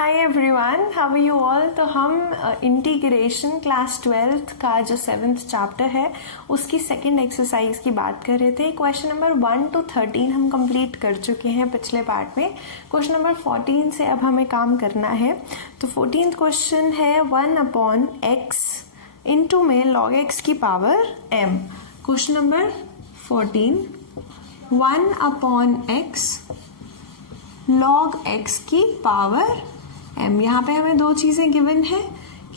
Hi everyone, how are you all. तो हम integration class 12th का जो 7th चैप्टर है उसकी सेकंड एक्सरसाइज की बात कर रहे थे। क्वेश्चन नंबर 1 to 13 हम कंप्लीट कर चुके हैं पिछले पार्ट में। क्वेश्चन नंबर 14 से अब हमें काम करना है। तो 14th क्वेश्चन है 1/x इंटू में log x की power m। Question number 14 1/x log x की पावर m। यहाँ पे हमें दो चीजें गिवन है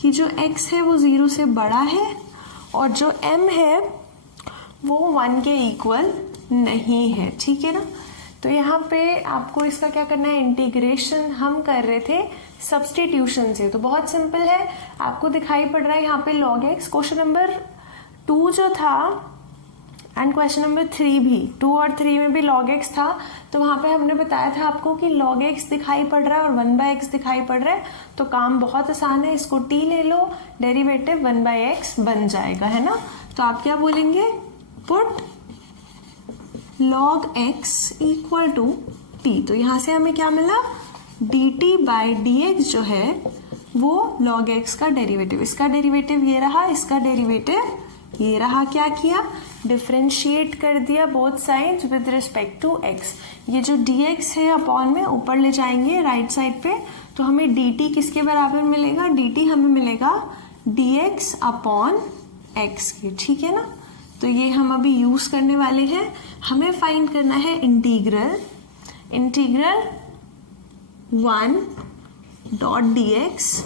कि जो x है वो 0 से बड़ा है और जो m है वो 1 के इक्वल नहीं है। ठीक है ना। तो यहाँ पे आपको इसका क्या करना है, इंटीग्रेशन हम कर रहे थे सब्स्टिट्यूशन से। तो बहुत सिंपल है, आपको दिखाई पड़ रहा है यहाँ पे log x। क्वेश्चन नंबर 2 जो था एंड क्वेश्चन नंबर 3 भी, 2 और 3 में भी log x था। तो वहां पे हमने बताया था आपको कि log x दिखाई पड़ रहा है और 1/x दिखाई पड़ रहा है, तो काम बहुत आसान है। इसको t ले लो, डेरिवेटिव 1/x बन जाएगा, है ना। तो आप क्या बोलेंगे, put log x equal to t। तो यहां से हमें क्या मिला, dt/dx जो है वो log x का डेरिवेटिव, इसका डेरिवेटिव ये रहा, इसका डेरिवेटिव ये रहा। क्या किया, डिफरेंशिएट कर दिया both sides with respect to x। ये जो dx है अपॉन में ऊपर ले जाएंगे राइट साइड पे, तो हमें dt किसके बराबर मिलेगा, dt हमें मिलेगा dx अपॉन x के। ठीक है ना। तो ये हम अभी यूज करने वाले हैं। हमें फाइंड करना है इंटीग्रल 1/dx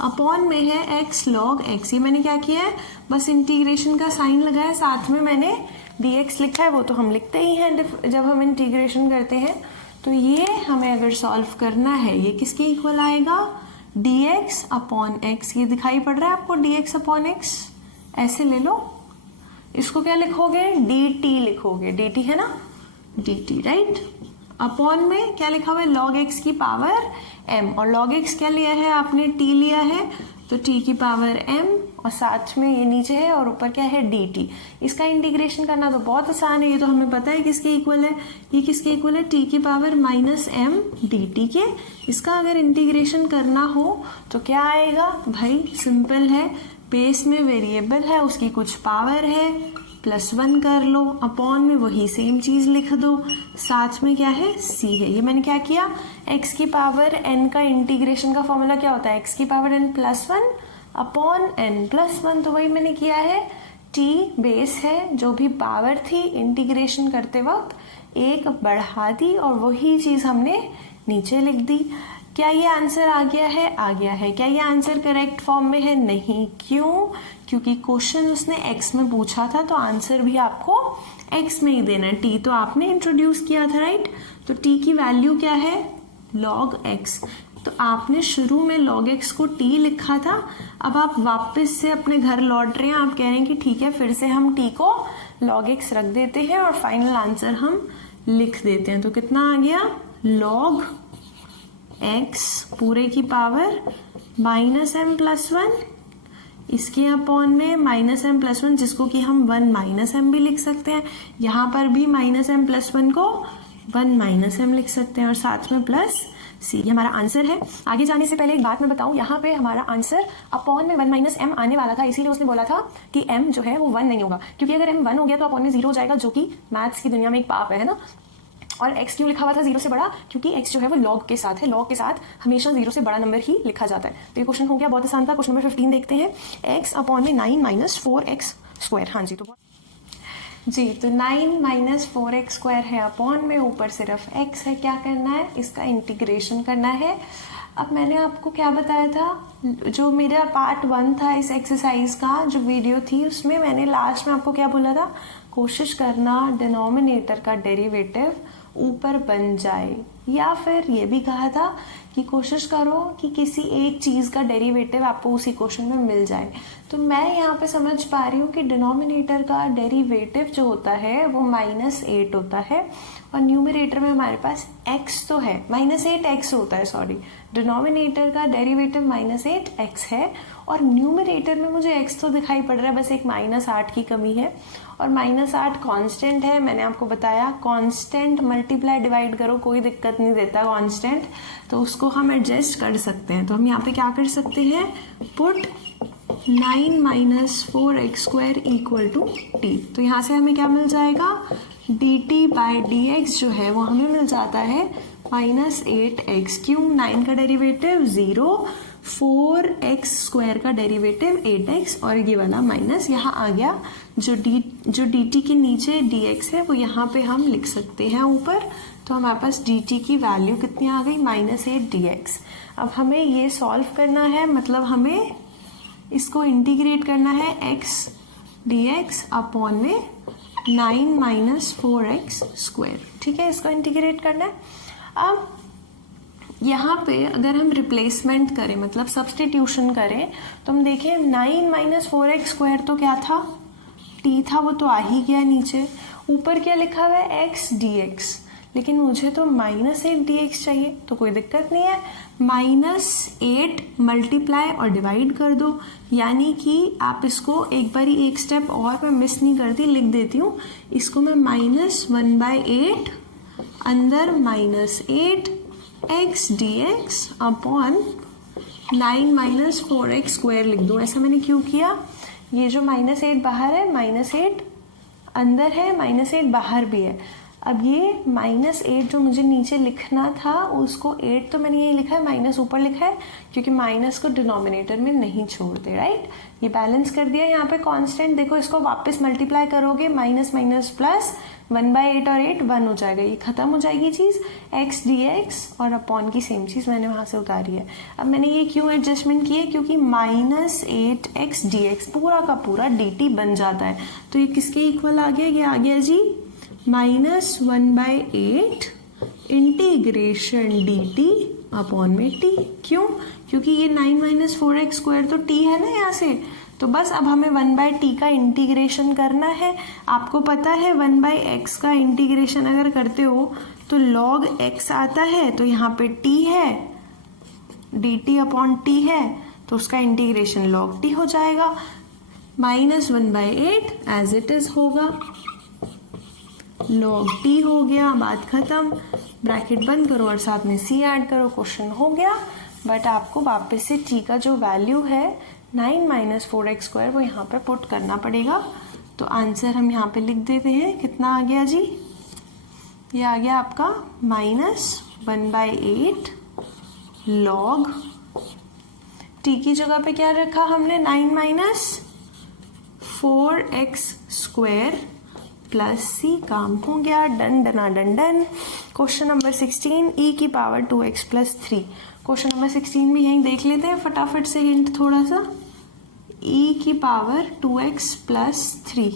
अपॉन में है x log x। ये मैंने क्या किया है, बस इंटीग्रेशन का साइन लगाया, साथ में मैंने dx लिखा है। वो तो हम लिखते ही हैं जब हम इंटीग्रेशन करते हैं। तो ये हमें अगर सॉल्व करना है, ये किसके इक्वल आएगा, dx अपॉन x। ये दिखाई पड़ रहा है आपको, dx अपॉन x ऐसे ले लो। इसको क्या लिखोगे, dt लिखोगे, dt है ना, dt राइट। अपॉन में क्या लिखा हुआ है, log x की पावर m। और log x क्या लिया है आपने, t लिया है, तो t की पावर m और साथ में ये नीचे है और ऊपर क्या है, dt। इसका इंटीग्रेशन करना तो बहुत आसान है, ये तो हमें पता है किसके इक्वल है, ये किसके इक्वल है, t की पावर -m dt के। इसका अगर इंटीग्रेशन करना हो तो क्या आएगा भाई, सिंपल है, बेस में वेरिएबल है, उसकी कुछ पावर है, +1 कर लो, अपॉन में वही सेम चीज लिख दो, साथ में क्या है, c है। ये मैंने क्या किया, x की पावर n का इंटीग्रेशन का फॉर्मूला क्या होता है, x की पावर n +1 अपॉन n +1। तो वही मैंने किया है, t बेस है, जो भी पावर थी इंटीग्रेशन करते वक्त एक बढ़ा दी और वही चीज हमने नीचे लिख दी। क्या ये आंसर आ गया है, आ गया है। क्या ये आंसर करेक्ट फॉर्म में है, नहीं। क्यों, क्योंकि क्वेश्चन उसने x में पूछा था, तो आंसर भी आपको x में ही देना है। t तो आपने इंट्रोड्यूस किया था राइट, तो t की वैल्यू क्या है, log x। तो आपने शुरू में log x को t लिखा था, अब आप वापस से अपने घर लौट रहे हैं, आप कह रहे हैं कि ठीक है फिर से हम t को log x रख देते हैं और फाइनल आंसर हम लिख देते हैं। तो कितना आ गया, log x पूरे की पावर -m+1, इसके अपॉन में -m+1 जिसको कि हम 1 -m भी लिख सकते हैं, यहाँ पर भी -m+1 को 1 -m लिख सकते हैं और साथ में प्लस c। ये हमारा आंसर है। आगे जाने से पहले एक बात मैं बताऊं, यहाँ पे हमारा आंसर अपॉन में 1 - m आने वाला था, इसीलिए उसने बोला था कि m जो है वो 1 नहीं होगा, क्योंकि अगर m 1 हो गया तो अपॉन में 0 हो जाएगा, जो कि मैथ्स की दुनिया में एक पाप है ना। और x क्यों लिखा हुआ था 0 से बड़ा, क्योंकि x जो है वो log के साथ है, log के साथ हमेशा 0 से बड़ा नंबर ही लिखा जाता है। तो ये क्वेश्चन हो गया, बहुत आसान था। क्वेश्चन नंबर 15 देखते हैं, x अपॉन में 9 - 4x²। हाँ जी, तो 9 - 4x² है, अपॉन में ऊपर सिर्फ x है। क्या करना है, इसका इंटीग्रेशन करना है। अब मैंने आपको क्या बताया था, जो मेरा पार्ट 1 था इस एक्सरसाइज का जो वीडियो थी, उसमें मैंने लास्ट में आपको क्या बोला था, कोशिश करना डिनोमिनेटर का डेरिवेटिव ऊपर बन जाए, या फिर ये भी कहा था कि कोशिश करो कि किसी एक चीज का डेरिवेटिव आपको उसी क्वेश्चन में मिल जाए। तो मैं यहाँ पे समझ पा रही हूँ कि डिनोमिनेटर का डेरिवेटिव जो होता है वो -8 होता है और न्यूमरेटर में हमारे पास x तो है, -8x होता है, सॉरी, डिनोमिनेटर का डेरिवेटिव -8x है और न्यूमरेटर में मुझे x तो दिखाई पड़ रहा है, बस एक -8 की कमी है। और -8 कांस्टेंट है, मैंने आपको बताया कांस्टेंट मल्टीप्लाई डिवाइड करो कोई दिक्कत नहीं देता कांस्टेंट, तो उसको हम एडजस्ट कर सकते हैं। तो हम यहाँ पे क्या कर सकते हैं, पुट 9 - 4x² = t। तो यहाँ से हमें क्या मिल जाएगा, dt/dx जो है वो हमें मिल जाता है -8x। क्यों, 9 का डेरिवेटिव 0, 4x² का डेरिवेटिव 8x और ये वाला माइनस यहाँ आ गया। जो dt के नीचे dx है वो यहाँ पे हम लिख सकते हैं ऊपर। तो हमारे पास dt की वैल्यू कितनी आ गई, -8 dx। अब हमें ये सॉल्व करना है, मतलब हमें इसको इंटीग्रेट करना है x dx अपॉन में 9 - 4x²। ठीक है, इसको इंटीग्रेट करना है। अब यहाँ पे अगर हम रिप्लेसमेंट करें, मतलब सब्स्टिट्यूशन करें, तो हम देखें 9 - 4x² तो क्या था, t था, वो तो आ ही गया नीचे। ऊपर क्या लिखा हुआ है, x dx, लेकिन मुझे तो -8 dx चाहिए, तो कोई दिक्कत नहीं है, -8 मल्टीप्लाई और डिवाइड कर दो। यानी कि आप इसको एक बारी एक स्टेप और मैं मिस नहीं करती, लिख देती हूँ इसको मैं -1/8 अंदर -8 x dx अपॉन 9 - 4x² लिख दूँ। ऐसा मैंने क्यों किया, ये जो -8 बाहर है, -8 अंदर है, -8 बाहर भी है। अब ये -8 जो मुझे नीचे लिखना था उसको 8 तो मैंने यही लिखा है, माइनस ऊपर लिखा है क्योंकि माइनस को डिनोमिनेटर में नहीं छोड़ते, राइट। ये बैलेंस कर दिया। यहाँ पे कांस्टेंट देखो, इसको वापस मल्टीप्लाई करोगे, माइनस माइनस प्लस 1/8 और 8 1 हो जाएगा, ये खत्म हो जाएगी चीज। x dx और अपॉन की सेम चीज मैंने वहां से उतारी है। अब मैंने ये क्यों एडजस्टमेंट की है, क्योंकि -8x dx पूरा का पूरा dt बन जाता है। तो ये किसके इक्वल आ गया, ये आ गया जी -1/8 इंटीग्रेशन dt अपॉन में t। क्यों, क्योंकि ये 9 - 4x² तो t है ना यहाँ से, तो बस अब हमें 1/t का इंटीग्रेशन करना है। आपको पता है 1/x का इंटीग्रेशन अगर करते हो तो log x आता है, तो यहाँ पे t है, dt अपॉन t है, तो उसका इंटीग्रेशन log t हो जाएगा। -1/8 एज इट इज होगा, log t हो गया, बात खत्म। ब्रैकेट बंद करो और साथ में c ऐड करो, क्वेश्चन हो गया। बट आपको वापस से t का जो वैल्यू है 9 - 4x² वो यहाँ पे पुट करना पड़ेगा। तो आंसर हम यहाँ पे लिख देते हैं, कितना आ गया जी, ये आ गया आपका -1/8 log t की जगह पे क्या रखा हमने, 9 - 4x² प्लस c। काम हो गया, डन डना done done. Question number 16 e⁻² 2x + 3। Question number 16 भी यहीं देख लेते हैं फटाफट से, हिंट थोड़ा सा, e⁻² 2x + 3।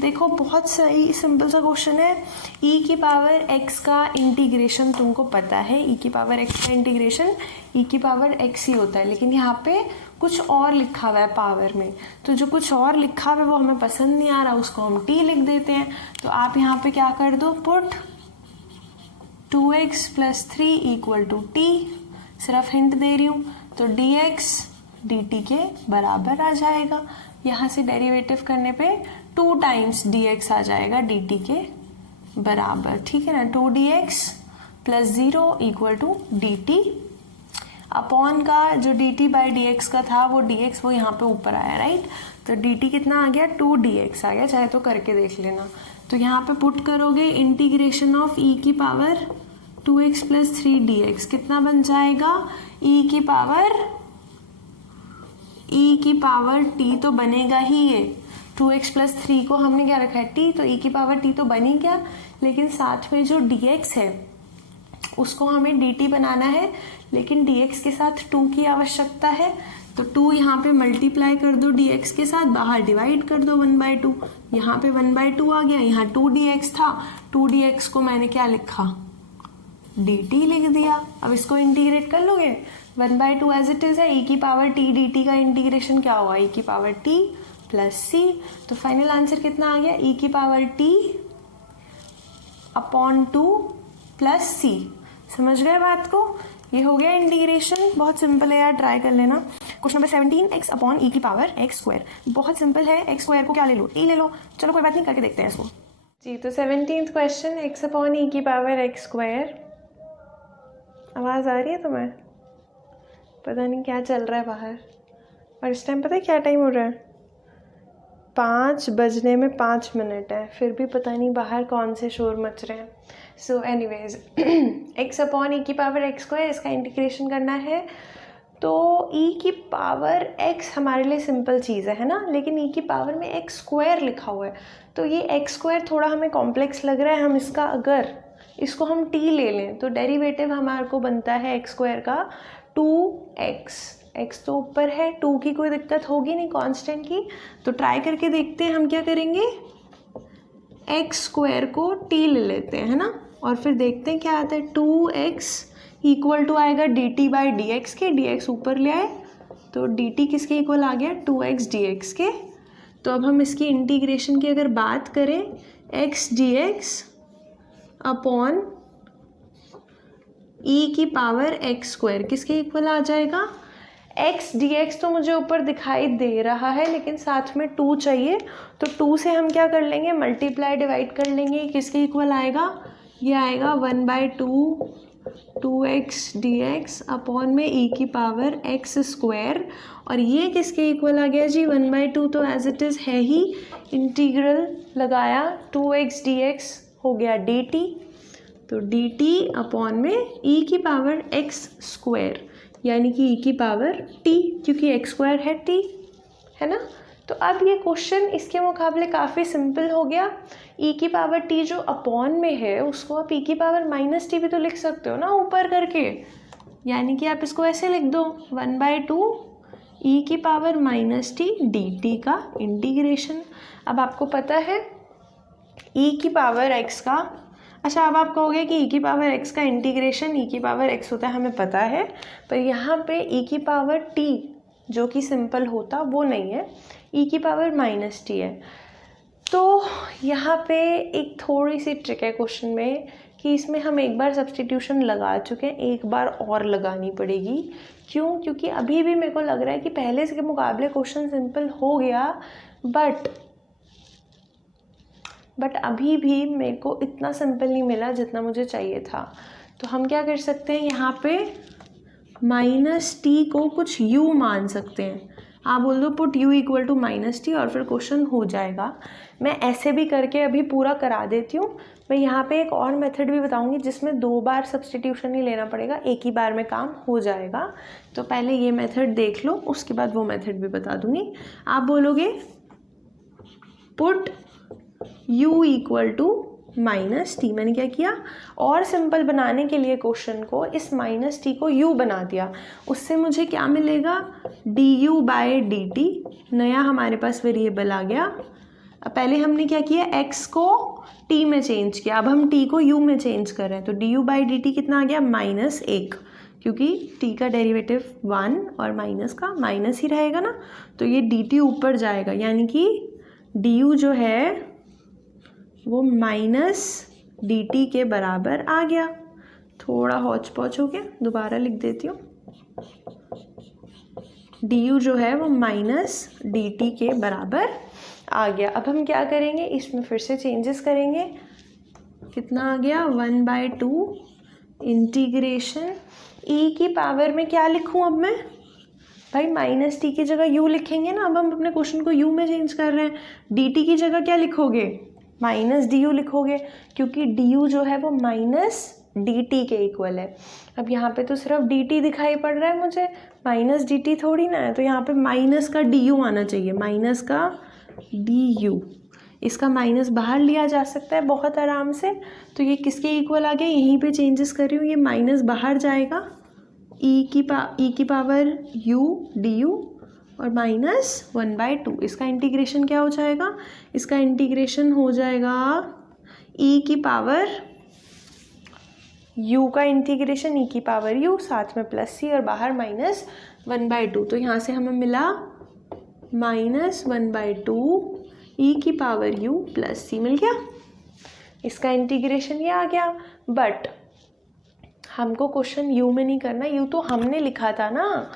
देखो बहुत सही सिंपल सा क्वेश्चन है। e⁻x का इंटीग्रेशन तुमको पता है, e⁻x का इंटीग्रेशन e⁻x ही होता है, लेकिन यहाँ पे कुछ और लिखा हुआ है पावर में, तो जो कुछ और लिखा हुआ है वो हमें पसंद नहीं आ रहा, उसको हम t लिख देते हैं। तो आप यहाँ पे क्या कर दो, पुट 2x + 3 = t, सिर्फ हिंट दे रही हूँ, तो dx dt के बराबर आ जाएगा। यहाँ से डेरिवेटिव करने पे 2 टाइम्स dx आ जाएगा dt के बराबर, ठीक है ना। 2dx + 0 = dt अपॉन का जो dt/dx का था वो dx वो यहाँ पे ऊपर आया, राइट। तो dt कितना आ गया, 2dx आ गया, चाहे तो करके देख लेना। तो यहाँ पे पुट करोगे integration of e⁻² 2x + 3 dx, कितना बन जाएगा, e⁻t तो बनेगा ही, ये 2x + 3 को हमने क्या रखा है t, तो e⁻t तो बन ही गया, लेकिन साथ में जो dx है उसको हमें dt बनाना है, लेकिन dx के साथ 2 की आवश्यकता है। तो 2 यहाँ पे मल्टीप्लाई कर दो dx के साथ, बाहर डिवाइड कर दो 1/2, यहाँ पे 1/2 आ गया, यहाँ 2dx था, 2dx को मैंने क्या लिखा, dt लिख दिया। अब इसको इंटीग्रेट कर लोगे, 1/2 एज इट इज है, e⁻t dt का इंटीग्रेशन क्या होगा, e⁻t + c। तो फाइनल आंसर कितना आ गया, e⁻t अपॉन 2 + c। समझ गए बात को, ये हो गया इंटीग्रेशन, बहुत सिंपल है यार, ट्राई कर लेना। क्वेश्चन नंबर 17 x अपॉन ई की पावर एक्स स्क्वायर। बहुत सिंपल है, एक्स स्क्वायर को क्या ले लो, टी ले लो। चलो कोई बात नहीं, करके देखते हैं इसको जी। तो 17th क्वेश्चन, x अपॉन ई की पावर एक्स स्क्वायर। आवाज़ आ रही है तुम्हें? पता नहीं क्या चल रहा है बाहर। और इस टाइम पता है क्या टाइम हो रहा है? 5 बजने में 5 मिनट है, फिर भी पता नहीं बाहर कौन से शोर मच रहे हैं। सो एनीवेज, x अपॉन ई की पावर एक्स स्क्वायर, इसका इंटीग्रेशन करना है। तो e की पावर x हमारे लिए सिंपल चीज़ है ना, लेकिन e की पावर में x स्क्वायर लिखा हुआ है, तो ये x स्क्वायर थोड़ा हमें कॉम्प्लेक्स लग रहा है। हम इसका अगर इसको हम t ले लें तो डेरिवेटिव हमारे को बनता है x स्क्वायर का 2x। x तो ऊपर है, 2 की कोई दिक्कत होगी नहीं कांस्टेंट की। तो ट्राई करके देखते हैं हम क्या करेंगे, x स्क्वायर को t ले लेते हैं, है ना, और फिर देखते हैं क्या आता है। 2x इक्वल टू आएगा dt बाई डी एक्स के, dx ऊपर ले आए तो dt किसके इक्वल आ गया, 2x dx के। तो अब हम इसकी इंटीग्रेशन की अगर बात करें, x dx अपॉन e की पावर x स्क्वायर किसके इक्वल आ जाएगा। x dx तो मुझे ऊपर दिखाई दे रहा है, लेकिन साथ में 2 चाहिए, तो 2 से हम क्या कर लेंगे, मल्टीप्लाई डिवाइड कर लेंगे। किसके इक्वल आएगा, ये आएगा 1/2 2x dx अपॉन में e की पावर x स्क्वायर। और ये किसके इक्वल आ गया जी, 1/2 तो एज इट इज़ है ही, इंटीग्रल लगाया 2x dx हो गया dt, तो dt अपॉन में e की पावर x स्क्वायर, यानी कि e की पावर t, क्योंकि x स्क्वायर है t, है ना। तो अब ये क्वेश्चन इसके मुकाबले काफ़ी सिंपल हो गया। e की पावर t जो अपॉन में है उसको आप e की पावर माइनस टी भी तो लिख सकते हो ना ऊपर करके, यानी कि आप इसको ऐसे लिख दो 1/2 e की पावर माइनस टी dt का इंटीग्रेशन। अब आपको पता है e की पावर x का, अच्छा अब आप कहोगे कि e की पावर x का इंटीग्रेशन e की पावर x होता है, हमें पता है, पर यहाँ पे e की पावर t जो कि सिंपल होता वो नहीं है, e की पावर माइनस टी है। तो यहाँ पे एक थोड़ी सी ट्रिक है क्वेश्चन में कि इसमें हम एक बार सब्स्टिट्यूशन लगा चुके हैं, एक बार और लगानी पड़ेगी। क्यों? क्योंकि अभी भी मेरे को लग रहा है कि पहले के मुकाबले क्वेश्चन सिंपल हो गया, बट अभी भी मेरे को इतना सिंपल नहीं मिला जितना मुझे चाहिए था। तो हम क्या कर सकते हैं, यहाँ पे माइनस टी को कुछ u मान सकते हैं। आप बोल दो put u equal to minus T और फिर क्वेश्चन हो जाएगा। मैं ऐसे भी करके अभी पूरा करा देती हूँ। मैं यहाँ पे एक और मेथड भी बताऊँगी जिसमें 2 बार सब्स्टिट्यूशन नहीं लेना पड़ेगा, एक ही बार में काम हो जाएगा। तो पहले ये मेथड देख लो, उसके बाद वो मेथड भी बता दूँगी। आप बोलोगे put u equal to minus T, मैंने क्या किया, और सिंपल बनाने के लिए क्वेश्चन को इस माइनस टी को u बना दिया। उससे मुझे क्या मिलेगा, du बाई डी टी, नया हमारे पास वेरिएबल आ गया। अब पहले हमने क्या किया, x को t में चेंज किया, अब हम t को u में चेंज कर रहे हैं। तो du बाई डी टी कितना आ गया, -1, क्योंकि t का डेरिवेटिव 1 और माइनस का माइनस ही रहेगा ना, तो ये dt ऊपर जाएगा, यानी कि du जो है वो माइनस डी टी के बराबर आ गया। थोड़ा हौच पौच हो गया, दोबारा लिख देती हूँ। डी यू जो है वो माइनस डी टी के बराबर आ गया। अब हम क्या करेंगे, इसमें फिर से चेंजेस करेंगे। कितना आ गया, 1/2 इंटीग्रेशन e की पावर में क्या लिखूँ अब मैं, भाई माइनस टी की जगह u लिखेंगे ना। अब हम अपने क्वेश्चन को u में चेंज कर रहे हैं, डी टी की जगह क्या लिखोगे, माइनस डी यू लिखोगे, क्योंकि डी यू जो है वो माइनस डी टी के इक्वल है। अब यहाँ पे तो सिर्फ डी टी दिखाई पड़ रहा है मुझे, माइनस डी टी थोड़ी ना है, तो यहाँ पे माइनस का डी यू आना चाहिए, माइनस का डी यू। इसका माइनस बाहर लिया जा सकता है बहुत आराम से। तो ये किसके इक्वल आ गया, यहीं पे चेंजेस कर रही हूँ, ये माइनस बाहर जाएगा, ई की पावर यू डी यू और माइनस 1/2। इसका इंटीग्रेशन क्या हो जाएगा, इसका इंटीग्रेशन हो जाएगा e की पावर u का इंटीग्रेशन e की पावर u, साथ में प्लस c और बाहर माइनस 1/2। तो यहाँ से हमें मिला -1/2 e की पावर u प्लस c मिल गया। इसका इंटीग्रेशन ये आ गया, बट हमको क्वेश्चन u में नहीं करना, u तो हमने लिखा था ना,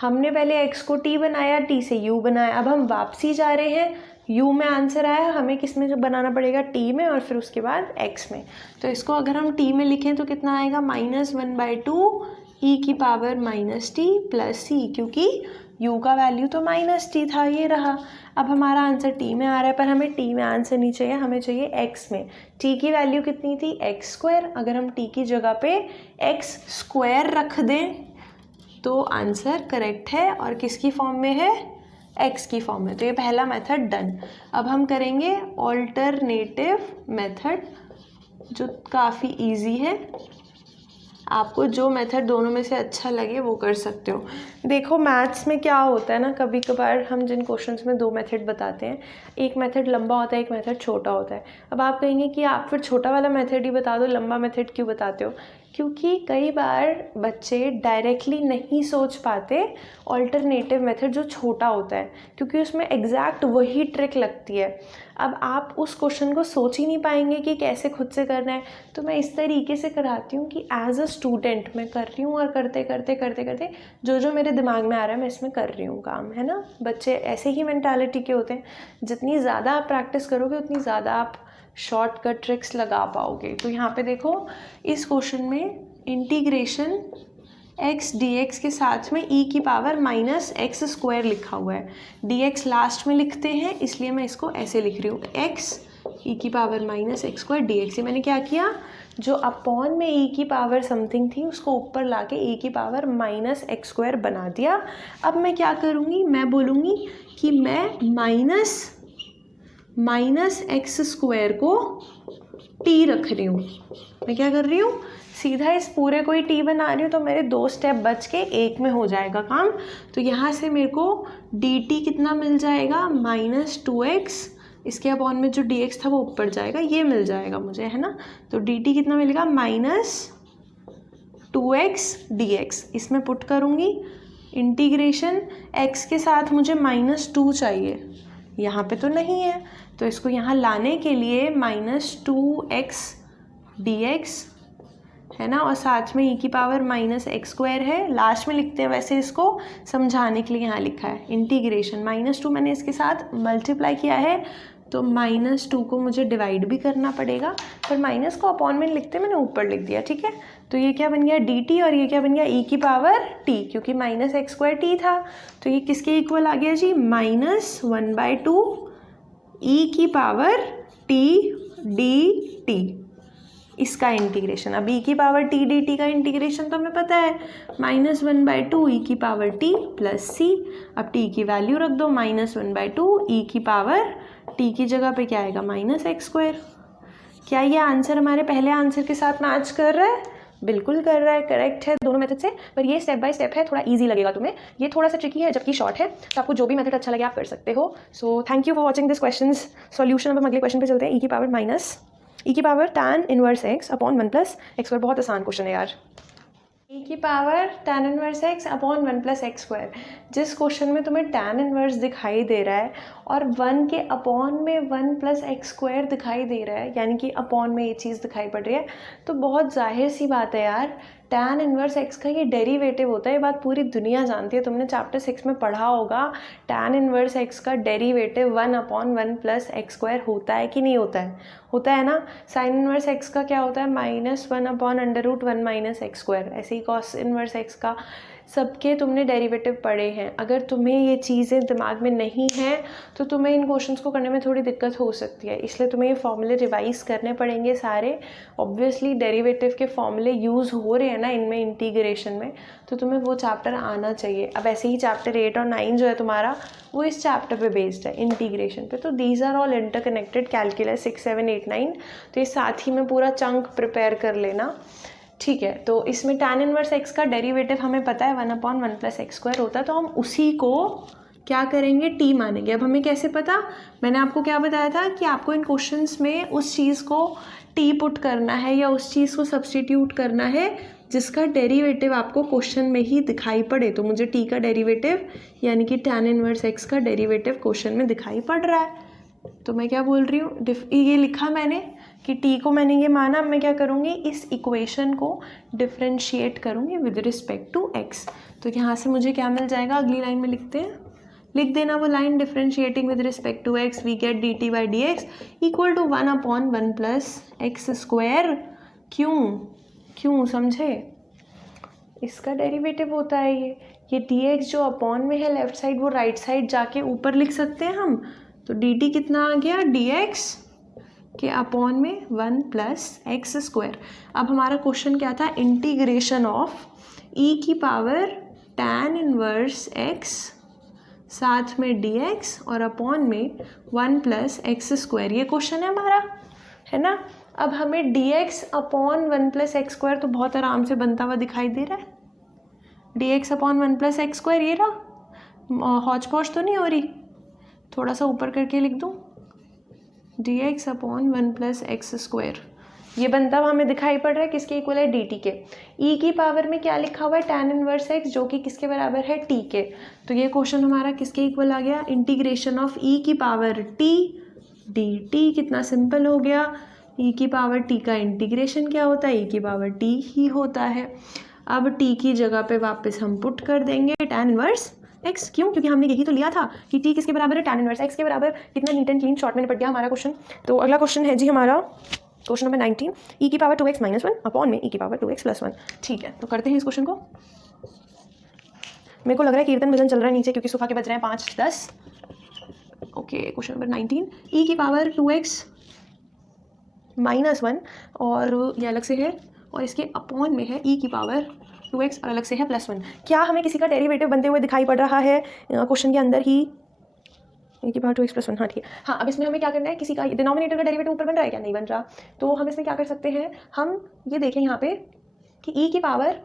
हमने पहले x को t बनाया, t से u बनाया, अब हम वापसी जा रहे हैं, u में आंसर आया, हमें किस में बनाना पड़ेगा, t में, और फिर उसके बाद x में। तो इसको अगर हम t में लिखें तो कितना आएगा, -1/2 e की पावर -t प्लस c, क्योंकि u का वैल्यू तो -t था, ये रहा। अब हमारा आंसर t में आ रहा है, पर हमें t में आंसर नहीं चाहिए, हमें चाहिए x में। t की वैल्यू कितनी थी, x²। अगर हम t की जगह पे x² रख दें तो आंसर करेक्ट है, और किसकी फॉर्म में है, x की फॉर्म में। तो ये पहला मेथड डन। अब हम करेंगे ऑल्टरनेटिव मेथड, जो काफ़ी इजी है। आपको जो मेथड दोनों में से अच्छा लगे वो कर सकते हो। देखो मैथ्स में क्या होता है ना, कभी कभार हम जिन क्वेश्चंस में 2 मेथड बताते हैं, एक मेथड लंबा होता है, एक मेथड छोटा होता है। अब आप कहेंगे कि आप फिर छोटा वाला मेथड ही बता दो, लंबा मेथड क्यों बताते हो? क्योंकि कई बार बच्चे डायरेक्टली नहीं सोच पाते ऑल्टरनेटिव मेथड जो छोटा होता है, क्योंकि उसमें एग्जैक्ट वही ट्रिक लगती है। अब आप उस क्वेश्चन को सोच ही नहीं पाएंगे कि कैसे खुद से करना है, तो मैं इस तरीके से कराती हूँ कि एज अ स्टूडेंट मैं कर रही हूँ, और करते करते करते करते जो जो मेरे दिमाग में आ रहा है मैं इसमें कर रही हूँ काम, है ना। बच्चे ऐसे ही मेंटालिटी के होते हैं, जितनी ज़्यादा आप प्रैक्टिस करोगे उतनी ज़्यादा आप शॉर्टकट ट्रिक्स लगा पाओगे। तो यहाँ पे देखो इस क्वेश्चन में इंटीग्रेशन x dx के साथ में e की पावर -x² लिखा हुआ है। dx लास्ट में लिखते हैं, इसलिए मैं इसको ऐसे लिख रही हूँ, x e की पावर -x² dx। ये मैंने क्या किया, जो अपॉन में e की पावर समथिंग थी उसको ऊपर लाके e की पावर -x² बना दिया। अब मैं क्या करूँगी, मैं बोलूँगी कि मैं -x² को t रख रही हूँ। मैं क्या कर रही हूँ, सीधा इस पूरे को ही t बना रही हूँ, तो मेरे 2 स्टेप बच के 1 में हो जाएगा काम। तो यहाँ से मेरे को dt कितना मिल जाएगा, -2x, इसके अपॉन में जो dx था वो ऊपर जाएगा, ये मिल जाएगा मुझे, है ना। तो dt कितना मिलेगा, -2x dx। इसमें पुट करूँगी इंटीग्रेशन, x के साथ मुझे -2 चाहिए, यहाँ पे तो नहीं है, तो इसको यहाँ लाने के लिए -2x dx, है ना, और साथ में e की पावर -x² है, लास्ट में लिखते हैं, वैसे इसको समझाने के लिए यहाँ लिखा है इंटीग्रेशन। -2 मैंने इसके साथ मल्टीप्लाई किया है, तो -2 को मुझे डिवाइड भी करना पड़ेगा, पर माइनस को अपॉन में लिखते मैंने ऊपर लिख दिया, ठीक है। तो ये क्या बन गया dt, और ये क्या बन गया e की पावर t, क्योंकि -x² था, तो ये किसके इक्वल आ गया जी, -1/2 e की पावर t dt, इसका इंटीग्रेशन। अब e की पावर t dt का इंटीग्रेशन तो हमें पता है, -1/2 e की पावर t प्लस c। अब t की वैल्यू रख दो, -1/2 e की पावर t की जगह पे क्या आएगा, -x²। क्या ये आंसर हमारे पहले आंसर के साथ मैच कर रहा है? बिल्कुल कर रहा है, करेक्ट है दोनों मेथड से। पर ये स्टेप बाय स्टेप है, थोड़ा इजी लगेगा तुम्हें, ये थोड़ा सा ट्रिकी है जबकि शॉर्ट है, तो आपको जो भी मेथड अच्छा लगे आप कर सकते हो। So thank you for watching this question solution. अब हम अगले क्वेश्चन पे चलते हैं, e की power tan inverse x upon 1 plus x²। बहुत आसान क्वेश्चन है यार, e की power tan inverse x upon 1 plus x²। जिस क्वेश्चन में तुम्हें tan इनवर्स दिखाई दे रहा है और 1 के अपॉन में 1 प्लस x² दिखाई दे रहा है, यानी कि अपॉन में ये चीज़ दिखाई पड़ रही है, तो बहुत जाहिर सी बात है यार, tan इनवर्स x का ये डेरिवेटिव होता है। ये बात पूरी दुनिया जानती है, तुमने चैप्टर 6 में पढ़ा होगा, tan इनवर्स x का डेरिवेटिव 1/1 प्लस x² होता है कि नहीं होता है? होता है ना। sin इनवर्स x का क्या होता है, -1/√1 - x²। ऐसे ही cos इनवर्स x का, सबके तुमने डेरिवेटिव पढ़े हैं। अगर तुम्हें ये चीज़ें दिमाग में नहीं हैं तो तुम्हें इन क्वेश्चंस को करने में थोड़ी दिक्कत हो सकती है, इसलिए तुम्हें ये फॉर्मूले रिवाइज करने पड़ेंगे सारे। ऑब्वियसली डेरिवेटिव के फॉर्मूले यूज़ हो रहे हैं ना इनमें, इंटीग्रेशन में, तो तुम्हें वो चैप्टर आना चाहिए। अब ऐसे ही चैप्टर 8 और 9 जो है तुम्हारा, वो इस चैप्टर पे बेस्ड है, इंटीग्रेशन पे। तो these are all interconnected, calculus 6, 7, 8, 9, तो ये साथ ही में पूरा चंक प्रिपेयर कर लेना, ठीक है। तो इसमें tan इनवर्स x का डेरिवेटिव हमें पता है 1/1 प्लस x² होता है, तो हम उसी को क्या करेंगे, t मानेंगे। अब हमें कैसे पता, मैंने आपको क्या बताया था कि आपको इन क्वेश्चंस में उस चीज़ को t पुट करना है या उस चीज़ को सब्सटीट्यूट करना है जिसका डेरिवेटिव आपको क्वेश्चन में ही दिखाई पड़े। तो मुझे t का डेरिवेटिव यानी कि tan इनवर्स x का डेरिवेटिव क्वेश्चन में दिखाई पड़ रहा है, तो मैं क्या बोल रही हूँ, ये लिखा मैंने कि टी को मैंने ये माना, अब मैं क्या करूँगी, इस इक्वेशन को डिफ्रेंशिएट करूँगी विद रिस्पेक्ट टू एक्स। तो यहाँ से मुझे क्या मिल जाएगा, अगली लाइन में लिखते हैं, लिख देना वो line, differentiating with respect to X we get D T by D X equal to 1/1 plus X square. क्यों समझे, इसका डेरिवेटिव होता है ये dx जो अपॉन में है लेफ्ट साइड, वो राइट साइड जाके ऊपर लिख सकते हैं हम। तो dt कितना आ गया, dx के अपॉन में 1 प्लस एक्स स्क्वायर। अब हमारा क्वेश्चन क्या था, इंटीग्रेशन ऑफ e की पावर tan इनवर्स x साथ में dx और अपॉन में 1 प्लस एक्स स्क्वायर, ये क्वेश्चन है हमारा, है ना। अब हमें dx upon 1 plus X square तो बहुत आराम से बनता हुआ दिखाई दे रहा है, dx upon 1 plus X square, ये रहा, हौच पौच तो नहीं हो रही, थोड़ा सा ऊपर करके लिख दूँ, dx upon 1 plus X square, ये बनता हुआ हमें दिखाई पड़ रहा है, किसके इक्वल है, dt के। e की पावर में क्या लिखा हुआ है, tan इनवर्स x जो कि किसके बराबर है, t के। तो ये क्वेश्चन हमारा किसके इक्वल आ गया, इंटीग्रेशन ऑफ e की पावर t dt, कितना सिंपल हो गया। e की पावर t का इंटीग्रेशन क्या होता है, e की पावर t ही होता है। अब t की जगह पे वापस हम पुट कर देंगे tan इनवर्स x, क्यों, क्योंकि हमने यही तो लिया था कि t किसके बराबर है, tan इनवर्स x के बराबर। कितना नीट एंड क्लीन शॉर्ट में निपट गया हमारा क्वेश्चन। तो अगला क्वेश्चन है जी हमारा क्वेश्चन नंबर 19, e की पावर 2x माइनस 1 अपॉन में e की पावर 2x प्लस 1। ठीक है, तो करते हैं इस क्वेश्चन को। मेरे को लग रहा है कीर्तन भजन चल रहा है नीचे, क्योंकि सुबह के बज रहे हैं 5:10। ओके, क्वेश्चन नंबर 19, e की पावर 2x माइनस 1 और ये अलग से है, और इसके अपॉन में है e की पावर 2x और अलग से है प्लस 1। क्या हमें किसी का डेरिवेटिव बनते हुए दिखाई पड़ रहा है क्वेश्चन के अंदर ही, e की पावर 2x प्लस 1, हाँ ठीक है। हाँ, अब इसमें हमें क्या करना है, किसी का डिनोमिनेटर का डेरिवेटिव ऊपर बन रहा है क्या, नहीं बन रहा, तो हम इसमें क्या कर सकते हैं, हम ये देखें यहाँ पे कि e की पावर,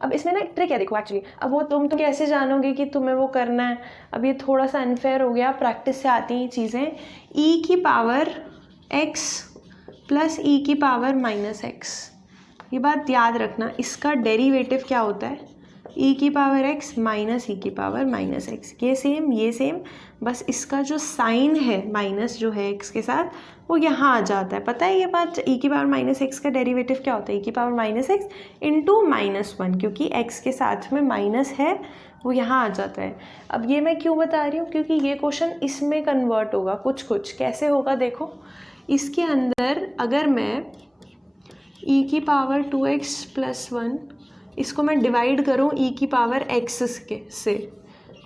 अब इसमें ना ट्रिक है देखो एक्चुअली, अब वो तुम कैसे जानोगे कि तुम्हें वो करना है, अब ये थोड़ा सा अनफेयर हो गया, प्रैक्टिस से आती हैं चीज़ें। e की पावर x प्लस e की पावर माइनस x, ये बात याद रखना, इसका डेरिवेटिव क्या होता है, e की पावर x माइनस e की पावर माइनस x, ये सेम, बस इसका जो साइन है माइनस जो है x के साथ, वो यहाँ आ जाता है। पता है ये बात, e की पावर माइनस x का डेरिवेटिव क्या होता है, e की power minus x into minus 1, क्योंकि x के साथ में माइनस है, वो यहाँ आ जाता है। अब ये मैं क्यों बता रही हूँ, क्योंकि ये क्वेश्चन इसमें कन्वर्ट होगा कुछ कैसे होगा, देखो इसके अंदर अगर मैं e की पावर 2x प्लस 1 इसको मैं डिवाइड करूँ e की पावर x से,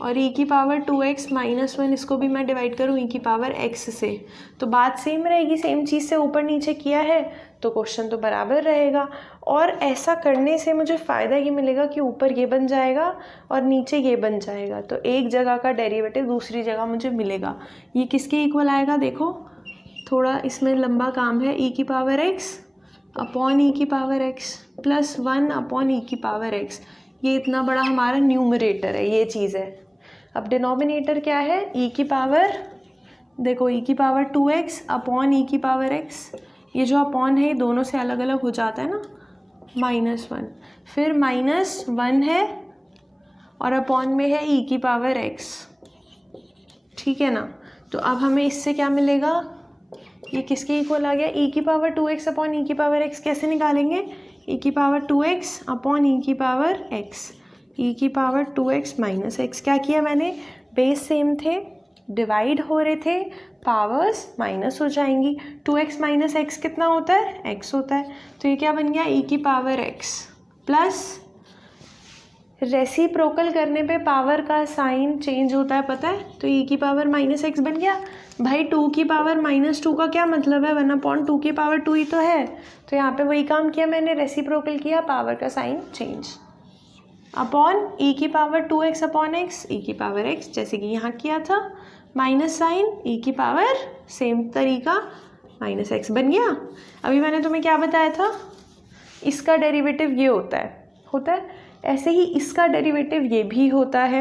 और e की पावर 2x माइनस 1 इसको भी मैं डिवाइड करूँ e की पावर x से, तो बात सेम रहेगी, सेम चीज़ से ऊपर नीचे किया है तो क्वेश्चन तो बराबर रहेगा। और ऐसा करने से मुझे फ़ायदा ये मिलेगा कि ऊपर ये बन जाएगा और नीचे ये बन जाएगा, तो एक जगह का डेरिवेटिव दूसरी जगह मुझे मिलेगा। ये किसके इक्वल आएगा, देखो थोड़ा इसमें लंबा काम है, e की पावर x अपॉन e की power x plus 1 upon e की पावर x, ये इतना बड़ा हमारा न्यूमरेटर है, ये चीज़ है। अब डिनोमिनेटर क्या है, e की पावर, देखो e की पावर 2x अपॉन e की पावर x, ये जो अपॉन है ये दोनों से अलग अलग हो जाता है ना, माइनस 1, फिर माइनस 1 है और अपॉन में है e की पावर x, ठीक है ना। तो अब हमें इससे क्या मिलेगा, ये किसके इक्वल आ गया, e की पावर 2x अपॉन e की पावर x, कैसे निकालेंगे, e की पावर 2x अपॉन e की पावर x, e की पावर 2x माइनस x, क्या किया मैंने, बेस सेम थे, डिवाइड हो रहे थे, पावर्स माइनस हो जाएंगी, 2x माइनस x कितना होता है, x होता है, तो ये क्या बन गया, e की पावर x प्लस, रेसिप्रोकल करने पे पावर का साइन चेंज होता है पता है, तो e की पावर माइनस x बन गया। भाई 2 की पावर माइनस 2 का क्या मतलब है, 1/2 की पावर 2 ही तो है, तो यहाँ पे वही काम किया मैंने, रेसिप्रोकल किया, पावर का साइन चेंज, अपॉन e की power 2x upon x, e की पावर x जैसे कि यहाँ किया था, माइनस साइन e की पावर सेम तरीका माइनस x बन गया। अभी मैंने तुम्हें क्या बताया था, इसका डेरिवेटिव ये होता है, ऐसे ही इसका डेरिवेटिव ये भी होता है।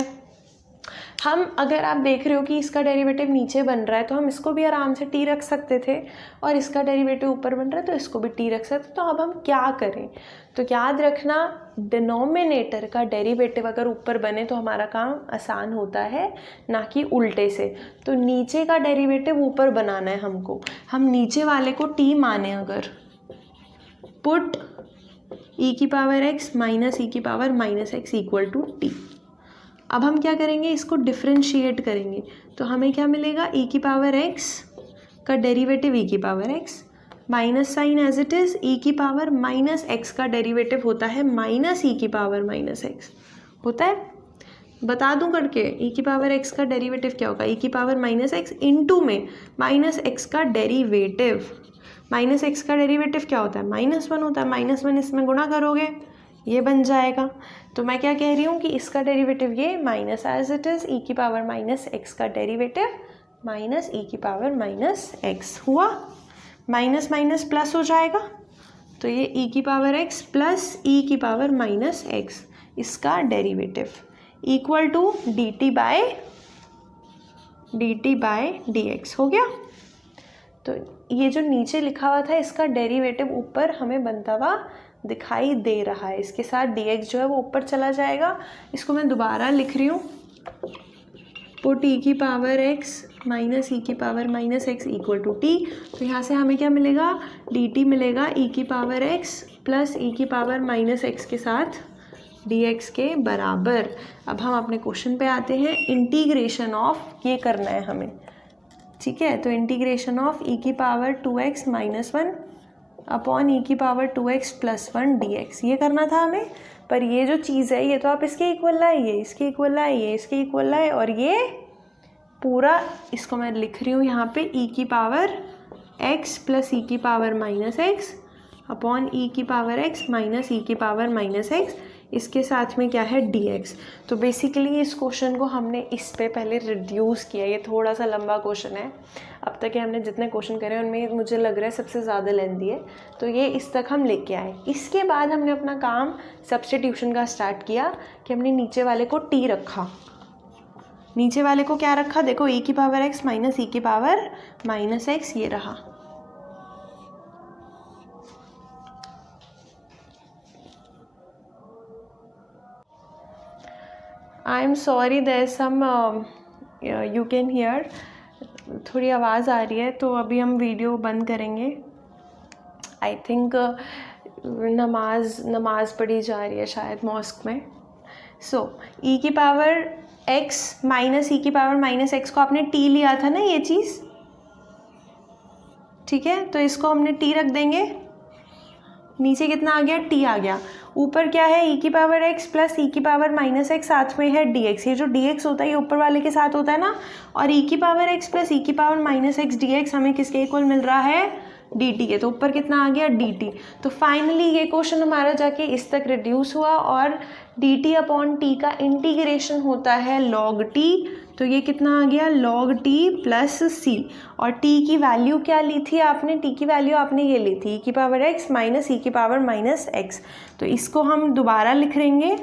हम अगर आप देख रहे हो कि इसका डेरिवेटिव नीचे बन रहा है तो हम इसको भी आराम से टी रख सकते थे, और इसका डेरिवेटिव ऊपर बन रहा है तो इसको भी टी रख सकते। तो अब हम क्या करें, तो याद रखना डिनोमिनेटर का डेरिवेटिव अगर ऊपर बने तो हमारा काम आसान होता है, ना कि उल्टे से। तो नीचे का डेरिवेटिव ऊपर बनाना है हमको। हम नीचे वाले को टी माने, अगर पुट ई की पावर एक्स माइनस ई की power minus X equal to T. अब हम क्या करेंगे, इसको डिफ्रेंशिएट करेंगे, तो हमें क्या मिलेगा, ई की पावर एक्स का डेरिवेटिव ई की power x minus sine as it is, e की पावर माइनस एक्स का डेरिवेटिव होता है माइनस ई की पावर माइनस एक्स होता है। बता दूं करके, ई की पावर एक्स का डेरिवेटिव क्या होगा, ई की पावर माइनस एक्स इंटू में माइनस एक्स का डेरिवेटिव। माइनस एक्स का डेरिवेटिव क्या होता है, -1 होता है। -1 इसमें गुणा करोगे ये बन जाएगा। तो मैं क्या कह रही हूँ कि इसका डेरिवेटिव ये minus as it is e की पावर माइनस एक्स का डेरिवेटिव माइनस ई की पावर माइनस एक्स हुआ। माइनस माइनस प्लस हो जाएगा, तो ये ई की पावर एक्स प्लस ई की पावर माइनस एक्स इसका derivative equal to D T by D X हो गया। तो ये जो नीचे लिखा हुआ था इसका डेरिवेटिव ऊपर हमें बनता हुआ दिखाई दे रहा है। इसके साथ dx जो है वो ऊपर चला जाएगा। इसको मैं दोबारा लिख रही हूँ, पुट ई की पावर x माइनस ई की power minus X equal to T. तो यहाँ से हमें क्या मिलेगा, dt मिलेगा ई की पावर x प्लस ई की पावर माइनस एक्स के साथ dx के बराबर। अब हम अपने क्वेश्चन पे आते हैं, इंटीग्रेशन ऑफ ये करना है हमें, ठीक है। तो इंटीग्रेशन ऑफ ई की पावर 2x माइनस 1 अपॉन ई की पावर 2x प्लस 1 dx ये करना था हमें। पर ये जो चीज़ है ये तो आप इसके इक्वल लाए, ये इसके इक्वल लाए, ये इसके इक्वल लाए, और ये पूरा इसको मैं लिख रही हूँ यहाँ पे ई की पावर x प्लस ई की पावर माइनस एक्स अपॉन ई की पावर x माइनस ई की पावर माइनस एक्स, इसके साथ में क्या है dx। तो बेसिकली इस क्वेश्चन को हमने इस पे पहले रिड्यूस किया। ये थोड़ा सा लंबा क्वेश्चन है, अब तक हमने जितने क्वेश्चन करे उनमें मुझे लग रहा है सबसे ज़्यादा लेंथी है, तो ये इस तक हम लेके आए। इसके बाद हमने अपना काम सब्स्टिट्यूशन का स्टार्ट किया कि हमने नीचे वाले को t रखा। नीचे वाले को क्या रखा, देखो e की पावर x माइनस ई की पावर माइनस एक्स ये रहा। I am sorry there some you can hear, थोड़ी आवाज़ आ रही है, तो अभी हम वीडियो बंद करेंगे। आई थिंक नमाज पढ़ी जा रही है शायद मॉस्क में। सो ई की पावर x माइनस ई की पावर माइनस एक्स को आपने t लिया था ना, ये चीज़, ठीक है। तो इसको हमने t रख देंगे, नीचे कितना आ गया, t आ गया। ऊपर क्या है, e की पावर x प्लस ई की पावर माइनस एक्स, साथ में है dx। ये जो dx होता है ये ऊपर वाले के साथ होता है ना, और e की पावर x प्लस ई की पावर माइनस एक्स dx हमें किसके इक्वल मिल रहा है, dt के। तो ऊपर कितना आ गया, dt। तो फाइनली ये क्वेश्चन हमारा जाके इस तक रिड्यूस हुआ, और dt अपॉन t का इंटीग्रेशन होता है log t। तो ये कितना आ गया, log t प्लस c। और t की वैल्यू क्या ली थी आपने, t की वैल्यू आपने ये ली थी e की पावर x माइनस ई की पावर माइनस एक्स। तो इसको हम दोबारा लिख लेंगे,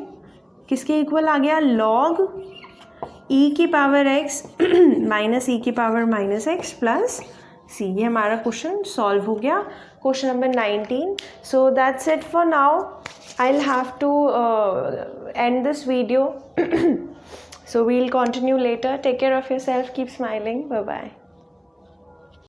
किसके इक्वल आ गया, log e की पावर x माइनस ई की power minus X plus C. ये हमारा क्वेश्चन सॉल्व हो गया, question number 19। So that's it for now, I will have to end this video. So we'll continue later. Take care of yourself. Keep smiling. Bye bye.